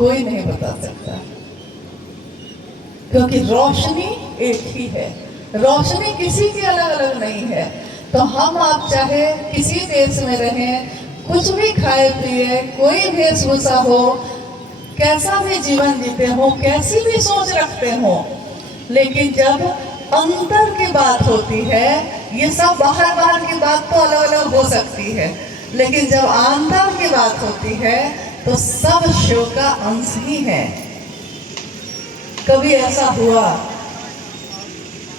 कोई नहीं बता सकता, क्योंकि रोशनी एक ही है, रोशनी किसी की अलग अलग नहीं है। तो हम आप चाहे किसी देश में रहें, कुछ भी खाए पिए, कोई वेशभूषा हो, कैसा भी जीवन जीते हो, कैसी भी सोच रखते हो, लेकिन जब अंतर की बात होती है, ये सब बाहर बाहर की बात तो अलग अलग हो सकती है, लेकिन जब अंतर की बात होती है तो सब शिव का अंश ही है। कभी ऐसा हुआ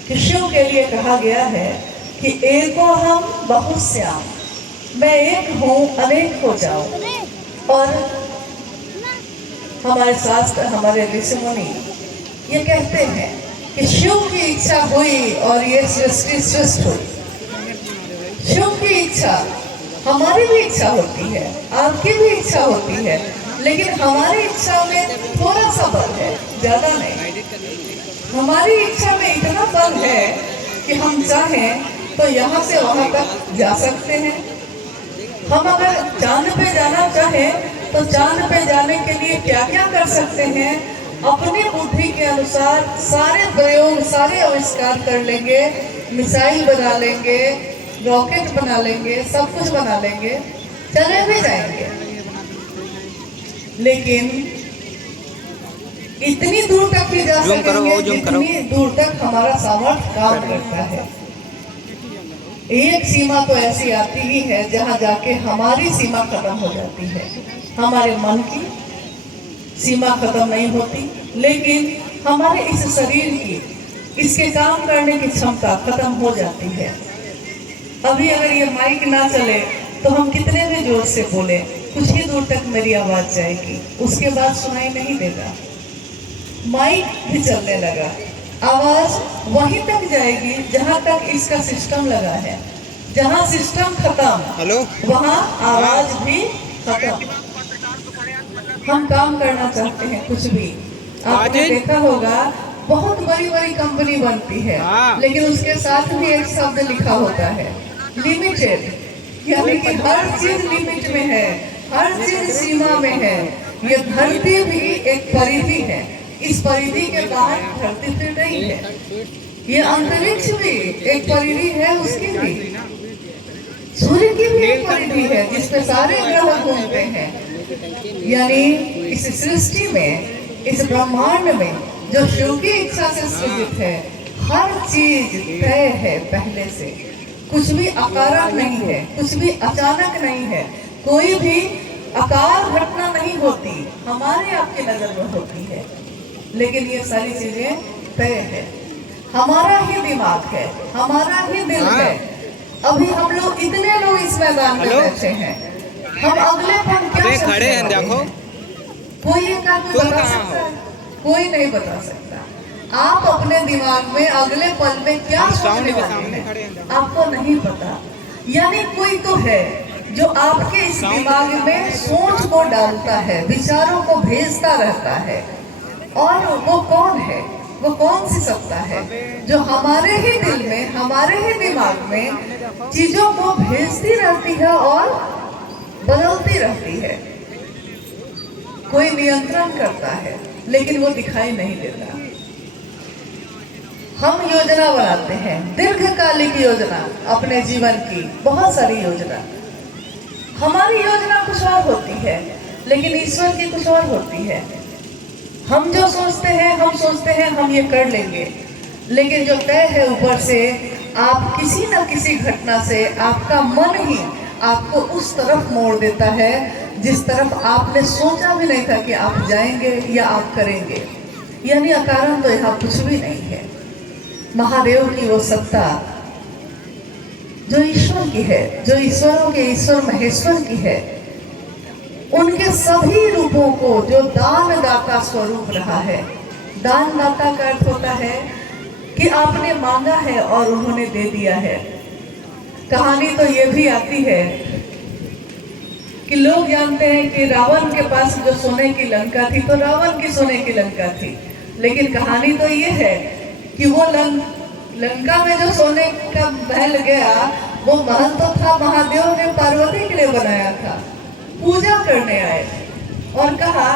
कि शिव के लिए कहा गया है कि एको हम बहुश्याम, मैं एक हूं अनेक हो जाओ। और हमारे शास्त्र, हमारे ऋषि मुनि ये कहते हैं कि शिव की इच्छा हुई और ये सृष्टि सृष्ट हुई। शिव की इच्छा, हमारी भी इच्छा होती है, आपकी भी इच्छा होती है, लेकिन हमारी इच्छा में थोड़ा सा बल है, ज्यादा नहीं। हमारी इच्छा में इतना बल है कि हम चाहें तो यहाँ से वहां तक जा सकते हैं। हम अगर चांद पे जाना चाहें तो चांद पे जाने के लिए क्या क्या कर सकते हैं, अपनी बुद्धि के अनुसार सारे प्रयोग, सारे आविष्कार कर लेंगे, मिसाइल बना लेंगे, रॉकेट बना लेंगे, सब कुछ बना लेंगे, चले भी जाएंगे। लेकिन इतनी दूर तक ही जा सकेंगे जितनी दूर तक हमारा सामर्थ्य काम करता है। एक सीमा तो ऐसी आती ही है जहां जाके हमारी सीमा खत्म हो जाती है, हमारे मन की सीमा खत्म नहीं होती, लेकिन हमारे इस शरीर की, इसके काम करने की क्षमता खत्म हो जाती है। अभी अगर ये माइक ना चले तो हम कितने भी जोर से बोले, कुछ ही दूर तक मेरी आवाज जाएगी, उसके बाद सुनाई नहीं देगा। माइक भी चलने लगा, आवाज वहीं तक जाएगी जहां तक इसका सिस्टम लगा है। जहां सिस्टम खत्म, वहां आवाज भी खत्म। हम काम करना चाहते हैं कुछ भी, आपने देखा होगा बहुत बड़ी बड़ी कंपनी बनती है, लेकिन उसके साथ भी एक शब्द लिखा होता है, लिमिटेड। यानी कि हर चीज लिमिट में है, हर चीज सीमा में है। ये धरती भी एक परिधि है, इस परिधि के बाहर धरती फिर नहीं है। ये अंतरिक्ष भी एक परिधि है, उसकी भी, सूर्य की भी एक परिधि है जिसपे सारे ग्रह घूमते हैं। यानी इस सृष्टि में, इस ब्रह्मांड में जो शिव की इच्छा से सृजित है, हर चीज तय है पहले से। कुछ भी अकारण नहीं है, कुछ भी अचानक नहीं है, कोई भी अकाल घटना नहीं होती, हमारे आपकी नजर में होती है। लेकिन ये सारी चीजें तय है, हमारा ही दिमाग है, हमारा ही दिल है। अभी हम लोग इतने लोग इस मैदान में बैठे हैं, हम अगले पल क्या खड़े हैं देखो, कोई एक आदमी बता सकता है? कोई नहीं बता सकता। आप अपने दिमाग में अगले पल में क्या सोचने वाले हैं, आपको नहीं पता। यानी कोई तो है जो आपके इस दिमाग में सोच को डालता है, विचारों को भेजता रहता है। और वो कौन है, वो कौन सी सत्ता है जो हमारे ही दिल में, हमारे ही दिमाग में चीजों को भेजती रहती है और बदलती रहती है। कोई नियंत्रण करता है, लेकिन वो दिखाई नहीं देता। हम योजना बनाते हैं, दीर्घकालिक योजना, अपने जीवन की बहुत सारी योजना। हमारी योजना कुछ और होती है, लेकिन ईश्वर की कुछ और होती है। हम जो सोचते हैं, हम सोचते हैं हम ये कर लेंगे, लेकिन जो तय है ऊपर से, आप किसी न किसी घटना से आपका मन ही आपको उस तरफ मोड़ देता है जिस तरफ आपने सोचा भी नहीं था कि आप जाएंगे या आप करेंगे। यानी अकारण तो यहाँ कुछ भी नहीं है। महादेव की वो सत्ता जो ईश्वर की है, जो ईश्वरों के ईश्वर महेश्वर की है, उनके सभी रूपों को जो दानदाता स्वरूप रहा है। दानदाता का अर्थ होता है कि आपने मांगा है और उन्होंने दे दिया है। कहानी तो ये भी आती है कि लोग जानते हैं कि रावण के पास जो सोने की लंका थी, तो रावण की सोने की लंका थी, लेकिन कहानी तो ये है कि वो लंका में जो सोने का महल गया, वो महल तो था महादेव ने पार्वती के लिए बनाया था। पूजा करने आए और कहा